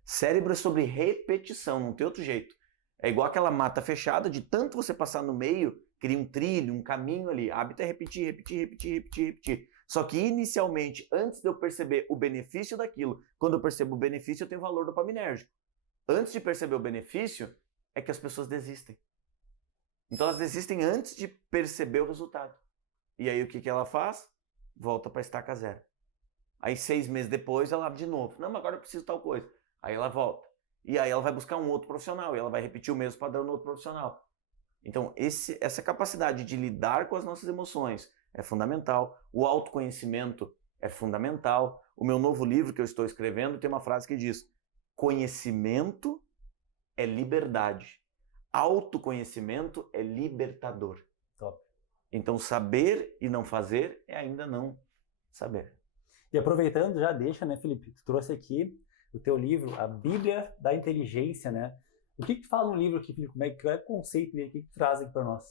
Cérebro é sobre repetição, não tem outro jeito. É igual aquela mata fechada, de tanto você passar no meio, cria um trilho, um caminho ali. Hábito é repetir, repetir, repetir, repetir, repetir. Só que inicialmente, antes de eu perceber o benefício daquilo, quando eu percebo o benefício, eu tenho valor dopaminérgico. Antes de perceber o benefício, é que as pessoas desistem. Então elas desistem antes de perceber o resultado. E aí o que ela faz? Volta para a estaca zero. Aí 6 meses depois ela abre de novo. Não, mas agora eu preciso de tal coisa. Aí ela volta. E aí ela vai buscar um outro profissional. E ela vai repetir o mesmo padrão no outro profissional. Então essa capacidade de lidar com as nossas emoções é fundamental. O autoconhecimento é fundamental. O meu novo livro que eu estou escrevendo tem uma frase que diz: conhecimento é liberdade. Autoconhecimento é libertador. Top. Então saber e não fazer é ainda não saber. E aproveitando, já deixa, né, Felipe? Tu trouxe aqui o teu livro, A Bíblia da Inteligência, né? O que que fala no livro aqui, Felipe? Qual é o conceito dele? O que que traz aqui para nós?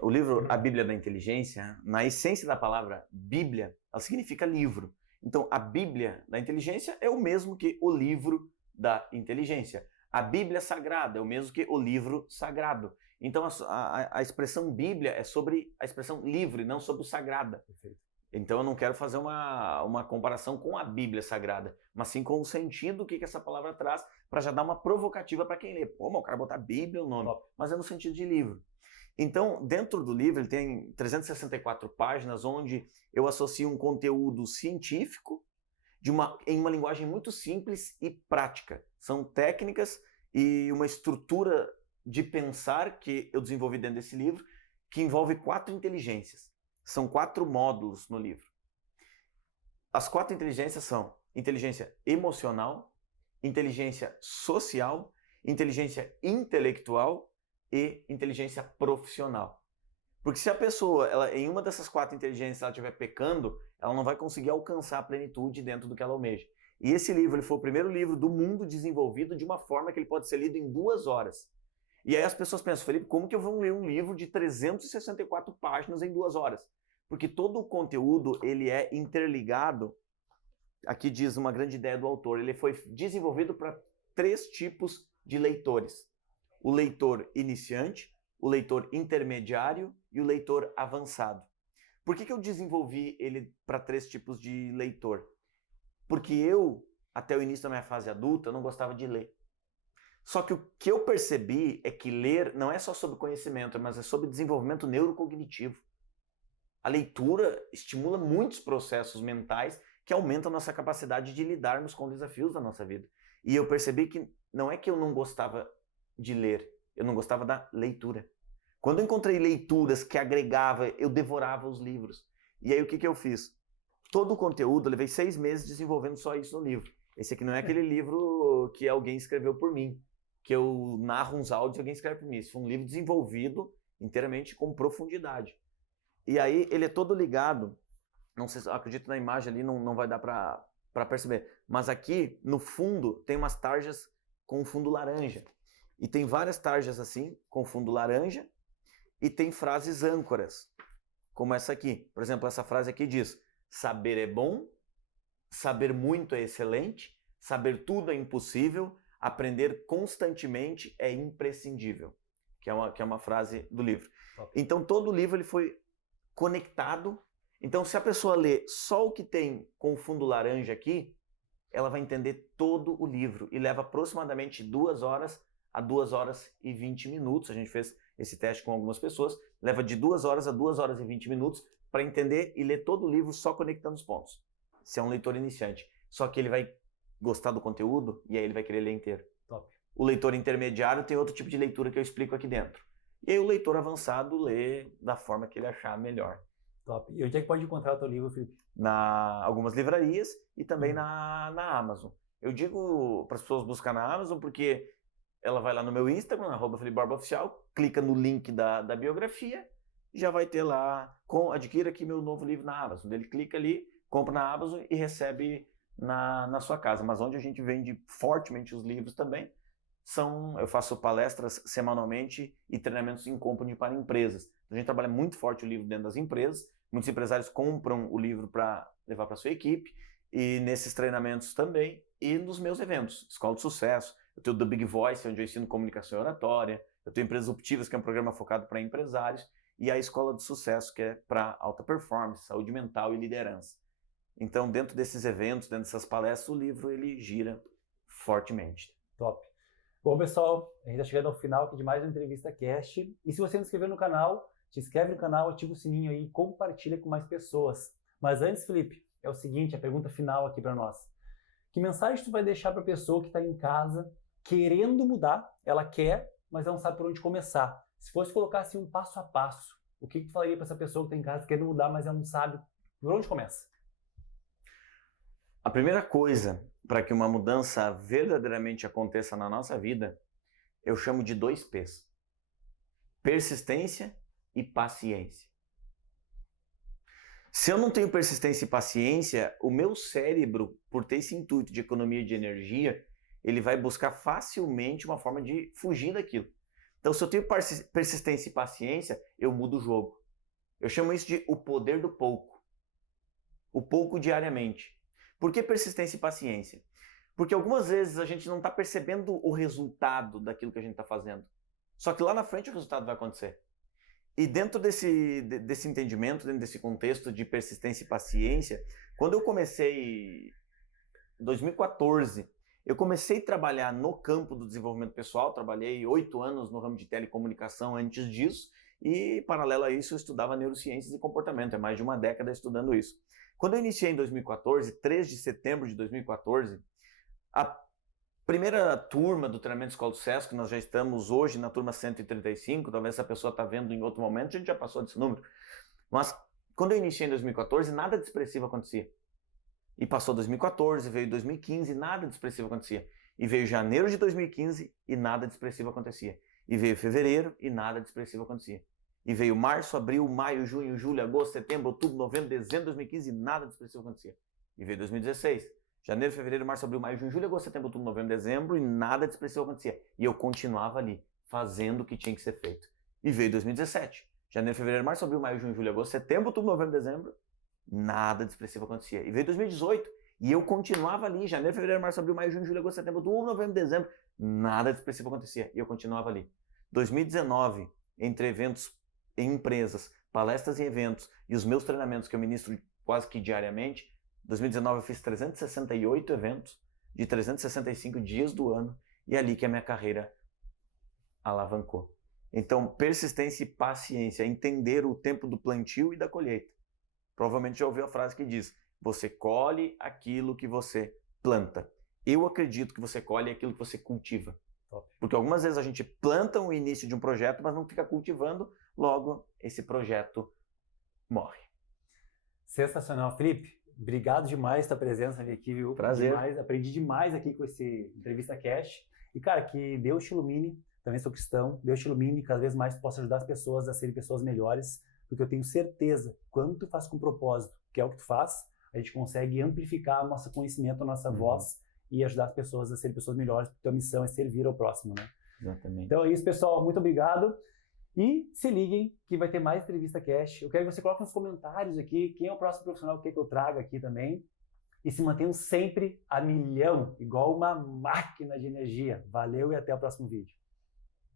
O livro A Bíblia da Inteligência, na essência da palavra Bíblia, ela significa livro. Então, a Bíblia da Inteligência é o mesmo que o livro da inteligência. A Bíblia Sagrada é o mesmo que o livro sagrado. Então, a expressão Bíblia é sobre a expressão livre, não sobre o sagrada. Perfeito. Então, eu não quero fazer uma comparação com a Bíblia Sagrada, mas sim com o sentido que essa palavra traz, para já dar uma provocativa para quem lê. Pô, mas o cara botar Bíblia no nome, mas é no sentido de livro. Então, dentro do livro, ele tem 364 páginas, onde eu associo um conteúdo científico em uma linguagem muito simples e prática. São técnicas e uma estrutura de pensar que eu desenvolvi dentro desse livro, que envolve 4 inteligências. São 4 módulos no livro. As 4 inteligências são inteligência emocional, inteligência social, inteligência intelectual e inteligência profissional. Porque se a pessoa, em uma dessas 4 inteligências, ela estiver pecando, ela não vai conseguir alcançar a plenitude dentro do que ela almeja. E esse livro, ele foi o primeiro livro do mundo desenvolvido de uma forma que ele pode ser lido em 2 horas. E aí as pessoas pensam, Felipe, como que eu vou ler um livro de 364 páginas em 2 horas? Porque todo o conteúdo, ele é interligado. Aqui diz uma grande ideia do autor. Ele foi desenvolvido para 3 tipos de leitores. O leitor iniciante, o leitor intermediário e o leitor avançado. Por que eu desenvolvi ele para 3 tipos de leitor? Porque eu, até o início da minha fase adulta, não gostava de ler. Só que o que eu percebi é que ler não é só sobre conhecimento, mas é sobre desenvolvimento neurocognitivo. A leitura estimula muitos processos mentais que aumentam a nossa capacidade de lidarmos com desafios da nossa vida. E eu percebi que não é que eu não gostava de ler, eu não gostava da leitura. Quando eu encontrei leituras que agregava, eu devorava os livros. E aí o que eu fiz? Todo o conteúdo, eu levei 6 meses desenvolvendo só isso no livro. Esse aqui não é aquele livro que alguém escreveu por mim, que eu narro uns áudios e alguém escreve por mim. Isso foi um livro desenvolvido inteiramente com profundidade. E aí ele é todo ligado, não sei, acredito na imagem ali, não vai dar para perceber, mas aqui no fundo tem umas tarjas com fundo laranja. E tem várias tarjas assim, com fundo laranja, e tem frases âncoras, como essa aqui. Por exemplo, essa frase aqui diz: saber é bom, saber muito é excelente, saber tudo é impossível, aprender constantemente é imprescindível. Que é uma frase do livro. Então todo o livro ele foi conectado. Então se a pessoa lê só o que tem com o fundo laranja aqui, ela vai entender todo o livro. E leva aproximadamente 2 horas a 2 horas e 20 minutos. A gente fez esse teste com algumas pessoas. Leva de 2 horas a 2 horas e 20 minutos para entender e ler todo o livro só conectando os pontos. Se é um leitor iniciante. Só que ele vai gostar do conteúdo e aí ele vai querer ler inteiro. Top. O leitor intermediário tem outro tipo de leitura que eu explico aqui dentro. E aí o leitor avançado lê da forma que ele achar melhor. Top. E onde é que pode encontrar o teu livro, Felipe? Algumas livrarias e também na Amazon. Eu digo para as pessoas buscar na Amazon porque ela vai lá no meu Instagram, @FelipeBarbaOficial, clica no link da biografia e já vai ter lá, adquira aqui meu novo livro na Amazon. Ele clica ali, compra na Amazon e recebe na sua casa. Mas onde a gente vende fortemente os livros também, eu faço palestras semanalmente e treinamentos em company para empresas. A gente trabalha muito forte o livro dentro das empresas, muitos empresários compram o livro para levar para sua equipe, e nesses treinamentos também, e nos meus eventos, Escola de Sucesso, eu tenho o The Big Voice, onde eu ensino comunicação e oratória, eu tenho Empresas Disruptivas, que é um programa focado para empresários, e a Escola de Sucesso, que é para alta performance, saúde mental e liderança. Então, dentro desses eventos, dentro dessas palestras, o livro ele gira fortemente. Top. Bom, pessoal, a gente está chegando ao final aqui de mais uma Entrevista Cast. E se você não se inscreveu no canal, se inscreve no canal, ativa o sininho aí e compartilha com mais pessoas. Mas antes, Felipe, é o seguinte, a pergunta final aqui para nós. Que mensagem tu vai deixar para a pessoa que está em casa querendo mudar? Ela quer, mas ela não sabe por onde começar. Se fosse colocar assim um passo a passo, o que tu falaria para essa pessoa que está em casa querendo mudar, mas ela não sabe por onde começa? A primeira coisa para que uma mudança verdadeiramente aconteça na nossa vida, eu chamo de 2 P's. Persistência e paciência. Se eu não tenho persistência e paciência, o meu cérebro, por ter esse intuito de economia de energia, ele vai buscar facilmente uma forma de fugir daquilo. Então, se eu tenho persistência e paciência, eu mudo o jogo. Eu chamo isso de o poder do pouco. O pouco diariamente. Por que persistência e paciência? Porque algumas vezes a gente não está percebendo o resultado daquilo que a gente está fazendo. Só que lá na frente o resultado vai acontecer. E dentro desse entendimento, dentro desse contexto de persistência e paciência, quando eu comecei em 2014, eu comecei a trabalhar no campo do desenvolvimento pessoal, trabalhei 8 anos no ramo de telecomunicação antes disso, e paralelo a isso eu estudava neurociências e comportamento, é mais de uma década estudando isso. Quando eu iniciei em 2014, 3 de setembro de 2014, a primeira turma do treinamento Escola do Sucesso, que nós já estamos hoje na turma 135, talvez essa pessoa está vendo em outro momento, a gente já passou desse número. Mas quando eu iniciei em 2014, nada de expressivo acontecia. E passou 2014, veio 2015, nada de expressivo acontecia. E veio janeiro de 2015 e nada de expressivo acontecia. E veio fevereiro e nada de expressivo acontecia. E veio março, abril, maio, junho, julho, agosto, setembro, outubro, novembro, dezembro de 2015 e nada de expressivo acontecia. E veio 2016. Janeiro, fevereiro, março, abril, maio, junho, julho, agosto, setembro, outubro, novembro, dezembro e nada de expressivo acontecia. E eu continuava ali, fazendo o que tinha que ser feito. E veio 2017. Janeiro, fevereiro, março, abril, maio, junho, julho, agosto, setembro, outubro, novembro, dezembro, nada de expressivo acontecia. E veio 2018 e eu continuava ali. Janeiro, fevereiro, março, abril, maio, junho, julho, agosto, setembro, outubro, novembro, dezembro, nada de expressivo acontecia. E eu continuava ali. 2019, entre eventos em empresas, palestras em eventos e os meus treinamentos que eu ministro quase que diariamente, 2019 eu fiz 368 eventos de 365 dias do ano e é ali que a minha carreira alavancou. Então, persistência e paciência, entender o tempo do plantio e da colheita. Provavelmente já ouviu a frase que diz: você colhe aquilo que você planta. Eu acredito que você colhe aquilo que você cultiva. Porque algumas vezes a gente planta o início de um projeto, mas não fica cultivando, logo esse projeto morre. Sensacional, Felipe. Obrigado demais pela tua presença aqui, viu? Prazer. Demais, aprendi demais aqui com esse Entrevista Cast. E, cara, que Deus te ilumine, também sou cristão, Deus te ilumine, cada vez mais tu possa ajudar as pessoas a serem pessoas melhores, porque eu tenho certeza, quando tu faz com propósito, que é o que tu faz, a gente consegue amplificar o nosso conhecimento, a nossa voz e ajudar as pessoas a serem pessoas melhores, porque a tua missão é servir ao próximo, né? Exatamente. Então é isso, pessoal. Muito obrigado. E se liguem que vai ter mais entrevista Cash. Eu quero que você coloque nos comentários aqui quem é o próximo profissional que eu trago aqui também. E se mantenham sempre a milhão, igual uma máquina de energia. Valeu e até o próximo vídeo.